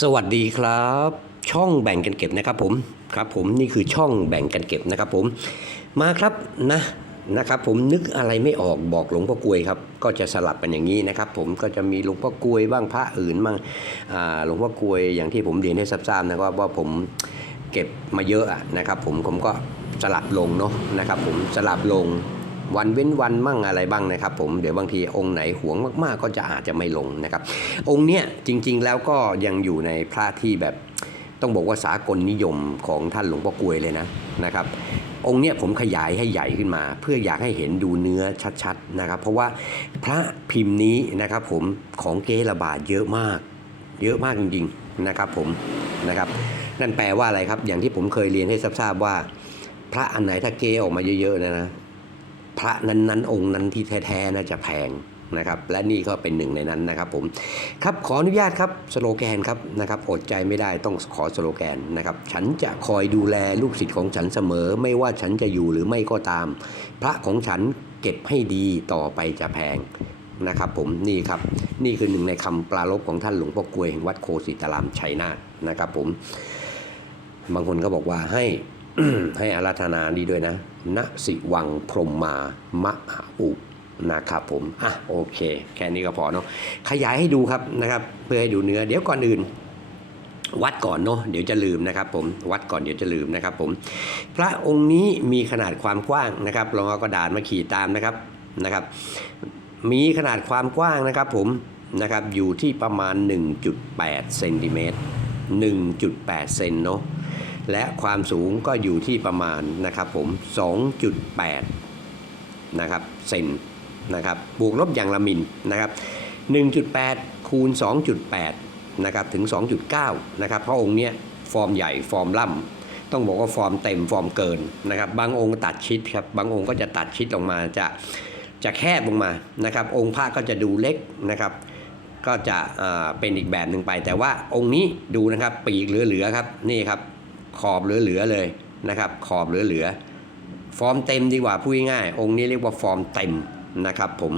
สวัสดีครับ ช่องแบ่งกันเก็บนะครับผมครับผมนี่คือช่องแบ่งกันเก็บนะครับผมมาครับนะนะครับผมนึกอะไรไม่ออกบอกหลวงพ่อกลวยครับก็จะสลับกันอย่างนี้นะครับผมก็จะมีหลวงพ่อกลวยบ้างพระอื่นบ้างหลวงพ่อกลวยอย่างที่ผมเรียนให้ทราบๆนะครับว่าผมเก็บมาเยอะนะครับผมผมก็สลับลงเนาะนะครับผมสลับลง วันเว้นวันมั่งอะไรบ้างนะครับ ผมเดี๋ยวบางทีองค์ไหนหวงมากๆ ก็จะอาจจะไม่ลงนะครับ องค์เนี้ยจริง ๆ แล้วก็ยังอยู่ในพระที่แบบต้องบอกว่าสากลนิยมของท่านหลวงพ่อกลวยเลยนะนะครับ องค์เนี้ยผมขยายให้ใหญ่ขึ้นมา เพื่ออยากให้เห็นดูเนื้อชัดๆนะครับ เพราะว่าพระพิมพ์นี้นะครับ ผมของเกระบาดเยอะมาก เยอะมากจริงๆนะครับ ผมนะครับ นั่นแปลว่าอะไรครับ อย่างที่ผมเคยเรียนให้ทราบว่า พระอันไหนถ้าเกออกมาเยอะๆนะนะ พระนั้นๆ องค์นั้นที่แท้ๆน่าจะแพงนะครับและนี่ก็เป็นหนึ่งในนั้นนะครับผมครับขออนุญาตครับสโลแกนครับนะครับอดใจไม่ได้ต้องขอสโลแกนนะครับฉันจะคอยดูแลลูกศิษย์ของฉันเสมอ ไม่ว่าฉันจะอยู่หรือไม่ก็ตาม พระของฉันเก็บให้ดีต่อไปจะแพงนะครับผมนี่ครับนี่คือหนึ่งในคำปรารภของท่านหลวงพ่อกลวยแห่งวัดโคสิตารามชัยนาทนะครับผมบางคนก็บอกว่าให้ ให้อาราธนาดีด้วยนะณสิวังพรมมามะอุนะครับผม อะโอเค แค่นี้ก็พอเนาะขยายให้ดูครับนะครับ เพื่อให้ดูเนื้อ เดี๋ยวก่อนอื่น วัดก่อนเนาะเดี๋ยวจะลืมนะครับ ผมวัดก่อนเดี๋ยวจะลืมนะครับ ผม พระองค์นี้มีขนาดความกว้างนะครับลองเอากระดาษมาขีดตามนะครับนะครับ มีขนาดความกว้างนะครับ ผมนะครับอยู่ที่ประมาณ 1.8เซนติเมตร1.8เซนเนาะ และความสูงก็อยู่ที่ประมาณนะครับผม 2.8 นะครับเซนนะครับบวกลบอย่างละมิลนะครับ 1.8 คูณ 2.8 นะครับถึง 2.9 นะครับเพราะองค์เนี้ยฟอร์มใหญ่ฟอร์มล่ำต้องบอกว่าฟอร์มเต็มฟอร์มเกินนะครับ บางองค์ตัดชิดครับ บางองค์ก็จะตัดชิดลงมาจะจะแคบลงมานะครับ องค์พระก็จะดูเล็กนะครับ ก็จะอ่าเป็นอีกแบบหนึ่งไป แต่ว่าองค์นี้ดูนะครับปีกเหลือๆครับนี่ครับ ขอบเหลือๆเลยนะครับ ขอบเหลือๆฟอร์มเต็มดีกว่าพูดง่ายๆองค์นี้เรียกว่าฟอร์มเต็มนะครับ ผม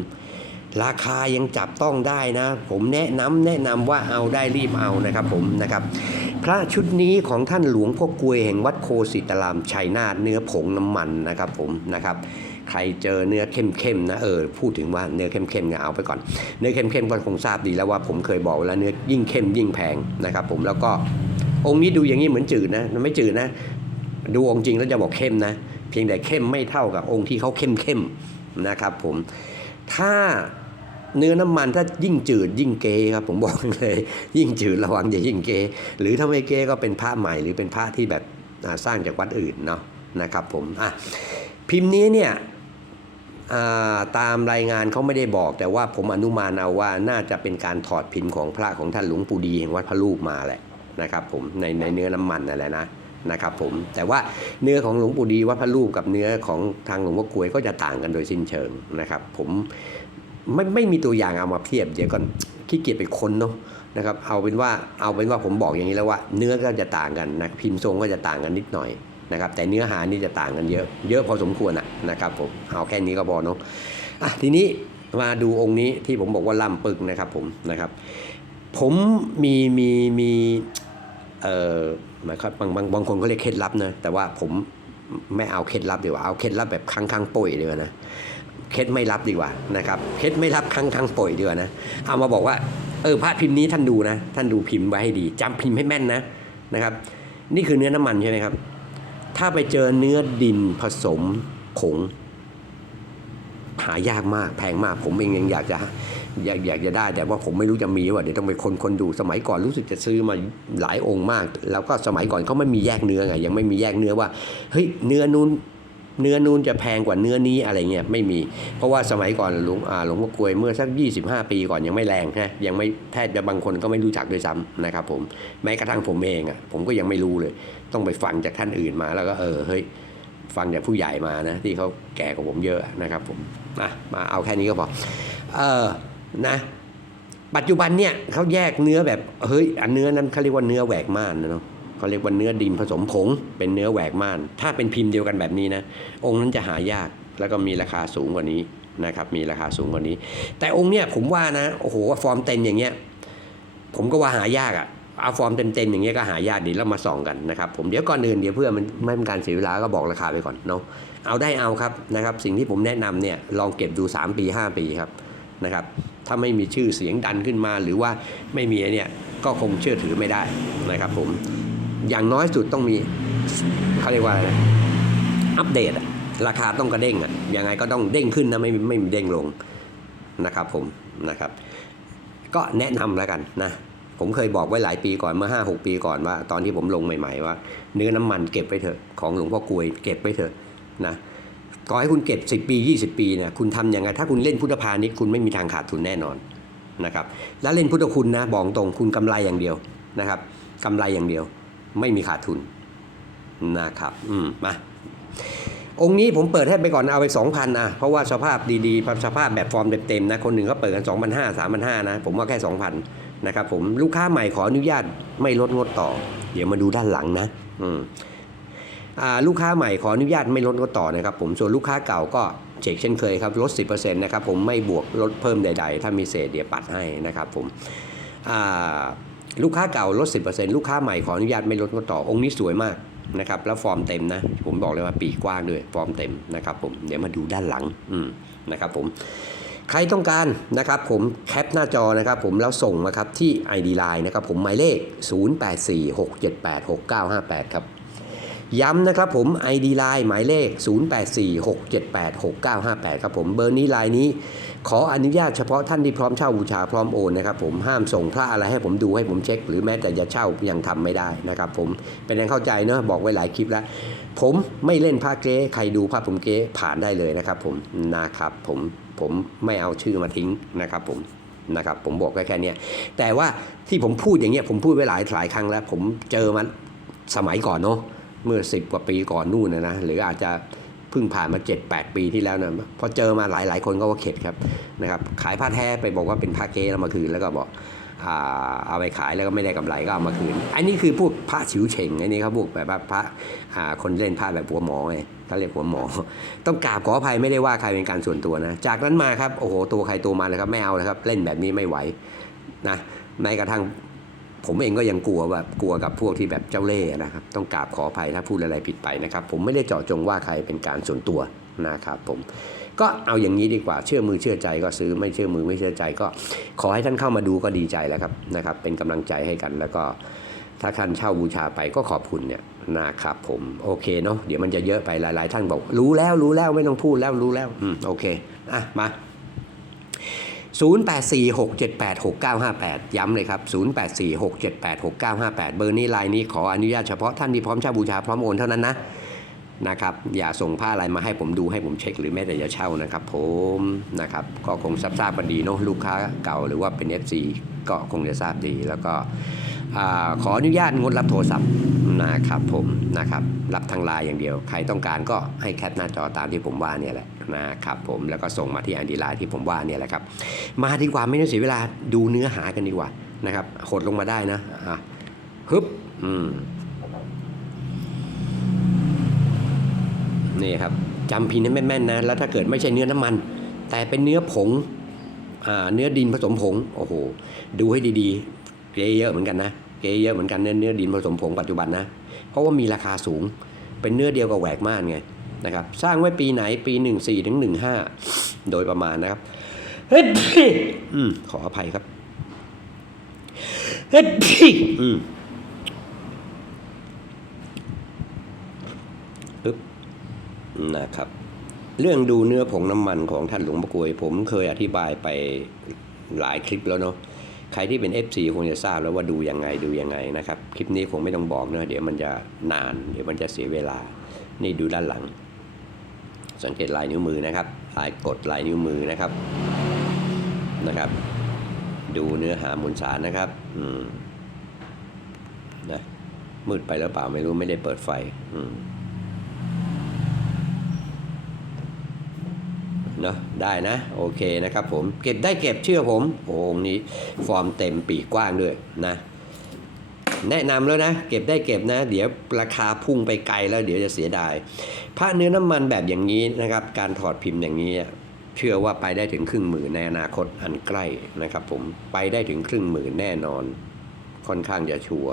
ราคายังจับต้องได้นะ ผมแนะนำแนะนำว่าเอาได้รีบเอานะครับผมนะครับ พระชุดนี้ของท่านหลวงพ่อกลวยแห่งวัดโคสิตรามชัยนาทเนื้อผงน้ำมันนะครับผมนะครับใครเจอเนื้อเข้มๆนะเออพูดถึงว่าเนื้อเข้มๆเนี่ยเอาไปก่อน เนื้อเข้มๆก็คงทราบดีแล้วว่าผมเคยบอกว้แล้วเนื้อยิ่งเข้มยิ่งแพงนะครับ ผมแล้วก็ องค์นี้ดูอย่างนี้เหมือนจืดนะมันไม่จืดนะ ดูองค์จริงแล้วจะบอกเข้มนะ เพียงแต่เข้มไม่เท่ากับองค์ที่เขาเข้มเข้มๆนะครับ ผมถ้าเนื้อน้ำมันถ้ายิ่งจืดยิ่งเกครับผมบอกเลย ยิ่งจืดระวังอย่ายิ่งเก หรือถ้าไม่เกก็เป็นพระใหม่หรือเป็นพระที่แบบสร้างจากวัดอื่นเนาะนะครับผมอะพิมพ์นี้เนี่ยาตามรายงานเขาไม่ได้บอก แต่ว่าผมอนุมานเอาว่าน่าจะเป็นการถอดพิมพ์ของพระของท่านหลวงปู่ดีแห่งวัดพระลูกมาแหละ นะครับผมในในเนื้อน้ำมันนั่นแหละนะนะครับผมแต่ว่าเนื้อของหลวงปู่ดีวัดพระลูกกับเนื้อของทางหลวงพ่อกลวยก็จะต่างกันโดยสิ้นเชิงนะครับ ผมไม่ไม่มีตัวอย่างเอามาเทียบเดี๋ยวก่อนขี้เกียจไปคนเนาะนะครับเอาเป็นว่าเอาเป็นว่าผมบอกอย่างนี้แล้วว่า เนื้อก็จะต่างกันนะพิมพ์ทรงก็จะต่างกันนิดหน่อยนะครับแต่เนื้อหานี่จะต่างกันเยอะ เยอะพอสมควรอะนะครับผมเอาแค่นี้ก็พอเนาะอะทีนี้มาดูองค์นี้ที่ผมบอกว่าล่ำปึกนะครับผมนะครับ ผมมีมีมี เออหมายความบางบางบางคนก็เรียกเคล็ดลับนะแต่ว่าผมไม่เอาเคล็ดลับดีกว่าเอาเคล็ดลับแบบค้างค้างป่วยดีกว่านะเคล็ดไม่ลับดีกว่านะครับเคล็ดไม่ลับค้างค้างป่วยดีกว่านะเอามาบอกว่าเออพระพิมพ์นี้ท่านดูนะ ท่านดูพิมพ์ไว้ให้ดีจำพิมพ์ให้แม่นนะนะครับ นี่คือเนื้อน้ำมันใช่ไหมครับ ถ้าไปเจอเนื้อดินผสมผง หายากมากแพงมาก ผมเองยังอยากจะอยากอยากจะได้ แต่ว่าผมไม่รู้จะมีว่าเดี๋ยวต้องไปคนคนดูสมัยก่อนรู้สึกจะซื้อมาหลายองค์มาก แล้วก็สมัยก่อนเขาไม่มีแยกเนื้อไงยังไม่มีแยกเนื้อว่าเฮ้ยเนื้อนูนเนื้อนูนจะแพงกว่าเนื้อนี้อะไรเงี้ยไม่มี เพราะว่าสมัยก่อนหลวงอ่าหลวงพ่อกลวยเมื่อสัก 25 ปีก่อนยังไม่แรงฮะยังไม่แทบจะบางคนก็ไม่รู้จักด้วยซ้ำนะครับผมแม้กระทั่งผมเองอะผมก็ยังไม่รู้เลย ต้องไปฟังจากท่านอื่นมาแล้วก็เออเฮ้ย ฟังจากผู้ใหญ่มานะที่เขาแก่กว่าผมเยอะนะครับผมนะมาเอาแค่นี้ก็พอเออนะปัจจุบันเนี่ยเขาแยกเนื้อแบบเฮ้ยอันเนื้อนั้นเขาเรียกว่าเนื้อแหวกม่านนะเนาะเขาเรียกว่าเนื้อดินผสมผงเป็นเนื้อแหวกม่าน ถ้าเป็นพิมพ์เดียวกันแบบนี้นะองค์นั้นจะหายากแล้วก็มีราคาสูงกว่านี้นะครับมีราคาสูงกว่านี้ แต่องค์เนี่ยผมว่านะโอ้โหฟอร์มเต็มอย่างเงี้ยผมก็ว่าหายากอะ่ะ เอาฟอร์มเต็มๆอย่างเงี้ยก็หายากดีแล้วมาส่องกันนะครับผมเดี๋ยวก่อนอื่นเดี๋ยวเพื่อมันไม่เป็นการเสียเวลาก็บอกราคาไปก่อนเนาะเอาได้เอาครับนะครับสิ่งที่ผมแนะนำเนี่ยลองเก็บดู 3 ปี 5 ปีครับนะครับถ้าไม่มีชื่อเสียงดันขึ้นมาหรือว่าไม่มีเนี่ยก็คงเชื่อถือไม่ได้นะครับผมอย่างน้อยสุดต้องมีเขาเรียกว่าอะไรนะอัปเดตราคาต้องกระเด้งอะยังไงก็ต้องเด้งขึ้นนะไม่ไม่มีเด้งลงนะครับผมนะครับ ก็แนะนำแล้วกันนะ ผมเคยบอกไว้หลายปีก่อนเมื่อ5 6 ปีก่อนว่า ตอนที่ผมลงใหม่ ๆ ว่า เนื้อน้ำมันเก็บไว้เถอะของหลวงพ่อกลวยเก็บไว้เถอะนะต่อให้คุณเก็บ 10 ปี 20 ปีเนี่ยคุณทำยังไงถ้าคุณเล่นพุทธพาณิชย์คุณไม่มีทางขาดทุนแน่นอนนะครับแล้วเล่นพุทธคุณนะบอกตรงคุณกำไรอย่างเดียวนะครับกำไรอย่างเดียวไม่มีขาดทุนนะครับอืมมาองค์นี้ผมเปิดให้ไปก่อนเอาไป 2,000นะเพราะว่าสภาพดีๆสภาพแบบฟอร์มเต็มๆนะคนหนึ่งเขาเปิดกัน2,500 3,500นะผมว่าแค่ 2,000 นะครับผมลูกค้าใหม่ขออนุญาตไม่ลดงดต่อ เดี๋ยวมาดูด้านหลังนะอืมอ่าลูกค้าใหม่ขออนุญาตไม่ลดงดต่อนะครับผมส่วนลูกค้าเก่าก็เช็คเช่นเคยครับลด 10%นะครับผมไม่บวกลดเพิ่มใด ๆ ถ้ามีเศษเดี๋ยวปัดให้นะครับผมอ่าลูกค้าเก่าลด 10%ลูกค้าใหม่ขออนุญาตไม่ลดงดต่อองค์นี้สวยมากนะครับแล้วฟอร์มเต็มนะผมบอกเลยว่าปีกว้างด้วยฟอร์มเต็มนะครับผมเดี๋ยวมาดูด้านหลังอืมนะครับผม ใครต้องการนะครับผมแคปหน้าจอนะครับผมแล้วส่งมาครับที่ ID Line นะครับผมหมายเลข 0846786958 ครับ ย้ำนะครับผม ID Line หมายเลข 0846786958 ครับผมเบอร์นี้ไลน์นี้ ขออนุญาตเฉพาะท่านที่พร้อมเช่าบูชาพร้อมโอนนะครับผมห้ามส่งพระอะไรให้ผมดูให้ผมเช็ค หรือแม้แต่จะเช่ายังทำไม่ได้นะครับผมเป็นยังเข้าใจเนอะบอกไว้หลายคลิปแล้ว ผมไม่เล่นพระเก๊ใครดูพระผมเก๊ผ่านได้เลยนะครับผมนะครับผม ผมไม่เอาชื่อมาทิ้งนะครับผมนะครับผมบอกแค่แค่นี้แต่ว่าที่ผมพูดอย่างเงี้ยผมพูดไว้หลายหลายครั้งแล้ว ผมเจอมันสมัยก่อนเนาะเมื่อ 10 กว่าปีก่อนนู่นนะนะหรืออาจจะเพิ่งผ่านมา 7-8 ปีที่แล้วนะพอเจอมาหลายหลายคนก็ว่าเข็ดครับนะครับขายผ้าแท้ไปบอกว่าเป็นผ้าเก๊แล้วมาคืนแล้วก็บอก เอาไปขายแล้วก็ไม่ได้กำไรก็เอามาคืน อันนี้คือพวกพระฉิวเฉ่งอันนี้เขาพวกแบบว่าพระอ่าคนเล่นผ้าแบบหัวหมอไงเขาเรียกหัวหมอ ต้องกราบขออภัยไม่ได้ว่าใครเป็นการส่วนตัวนะ จากนั้นมาครับโอ้โหตัวใครตัวมันเลยครับไม่เอาเลยครับเล่นแบบนี้ไม่ไหวนะแม้กระทั่งผมเองก็ยังกลัวแบบกลัวกับพวกที่แบบเจ้าเล่ห์นะครับ ต้องกราบขออภัยถ้าพูดอะไรผิดไปนะครับ ผมไม่ได้เจาะจงว่าใครเป็นการส่วนตัว นะครับผมก็เอาอย่างนี้ดีกว่าเชื่อมือเชื่อใจก็ซื้อไม่เชื่อมือไม่เชื่อใจก็ ขอให้ท่านเข้ามาดูก็ดีใจแล้วครับนะครับเป็นกำลังใจให้กันแล้วก็ถ้าท่านเช่าบูชาไปก็ขอบคุณเนี่ยนะครับผมโอเคเนาะเดี๋ยวมันจะเยอะไปหลาย ๆ ท่านบอก รู้แล้วรู้แล้วไม่ต้องพูดแล้วรู้แล้วอืมโอเคอะมา0846786958 ย้ำเลยครับ 0846786958 เบอร์นี้ไลน์นี้ขออนุญาตเฉพาะท่านที่พร้อมเช่าบูชาพร้อมโอนเท่านั้นนะ นะครับอย่าส่งผ้าอะไรมาให้ผมดูให้ผมเช็คหรือแม้แต่จะเช่านะครับ ผมนะครับก็คงทราบกันดีเนาะลูกค้าเก่าหรือว่าเป็น FC ก็คงจะทราบดีแล้วก็ขออนุญาตงดรับโทรศัพท์นะครับผมนะครับรับทางไลน์อย่างเดียว ใครต้องการก็ให้แคปหน้าจอตามที่ผมว่าเนี่ยแหละนะครับผมแล้วก็ส่งมาที่อันดีไลน์ที่ผมว่าเนี่ยแหละครับมาดีกว่าไม่ต้องเสียเวลาดูเนื้อหากันดีกว่านะครับหดลงมาได้นะอะฮึบอืม นี่ครับจำพินให้แม่นๆนะแล้วถ้าเกิดไม่ใช่เนื้อน้ำมัน แต่เป็นเนื้อผงอเนื้อดินผสมผงโอ้โหดูให้ดีๆ เกเยอะเหมือนกันนะเกเยอะเหมือนกันเนื้อเนื้อดินผสมผงปัจจุบันนะเพราะว่ามีราคาสูงเป็นเนื้อเดียวกับแหวกม่านไงนะครับสร้างไว้ปีไหนปี 14ถึง15 โดยประมาณนะครับเฮ้ยอืมขออภัยครับเฮ้ยอืมปึ๊บ นะครับ เรื่องดูเนื้อผงน้ำมันของท่านหลวงพ่อกวยผมเคยอธิบายไปหลายคลิปแล้วเนาะใครที่เป็น FC คงจะทราบแล้วว่าดูยังไงดูยังไงนะครับ คลิปนี้คงไม่ต้องบอกเนอะเดี๋ยวมันจะนาน เดี๋ยวมันจะเสียเวลา นี่ดูด้านหลัง สังเกตลายนิ้วมือนะครับลายกดลายนิ้วมือนะครับนะครับ ดูเนื้อหามูลสารนะครับอืมนะมืดไปแล้วเปล่าไม่รู้ไม่ได้เปิดไฟ อืม เนาะได้นะโอเคนะครับผมเก็บได้เก็บเชื่อผมโอ้องนี้ฟอร์มเต็มปีกกว้างด้วยนะ แนะนำแล้วนะ เก็บได้เก็บนะ เดี๋ยวราคาพุ่งไปไกลแล้วเดี๋ยวจะเสียดายพระเนื้อน้ำมันแบบอย่างนี้นะครับ การถอดพิมพ์อย่างนี้เชื่อว่าไปได้ถึงครึ่งหมื่นในอนาคตอันใกล้นะครับ ผมไปได้ถึงครึ่งหมื่นแน่นอน ค่อนข้างจะชัวร์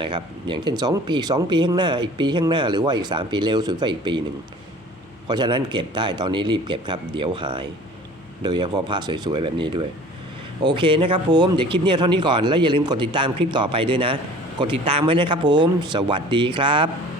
นะครับ อย่างเช่น 2 ปี 2 ปีข้างหน้าอีกปีข้างหน้าหรือว่าอีก 3 ปีเร็วสุดก็อีกปีหนึ่ง เพราะฉะนั้นเก็บได้ตอนนี้รีบเก็บครับ เดี๋ยวหาย โดยเฉพาะผ้าสวยๆ แบบนี้ด้วย โอเคนะครับผม เดี๋ยวคลิปนี้เท่านี้ก่อนแล้วอย่าลืมกดติดตามคลิปต่อไปด้วยนะ กดติดตามไว้นะครับผม สวัสดีครับ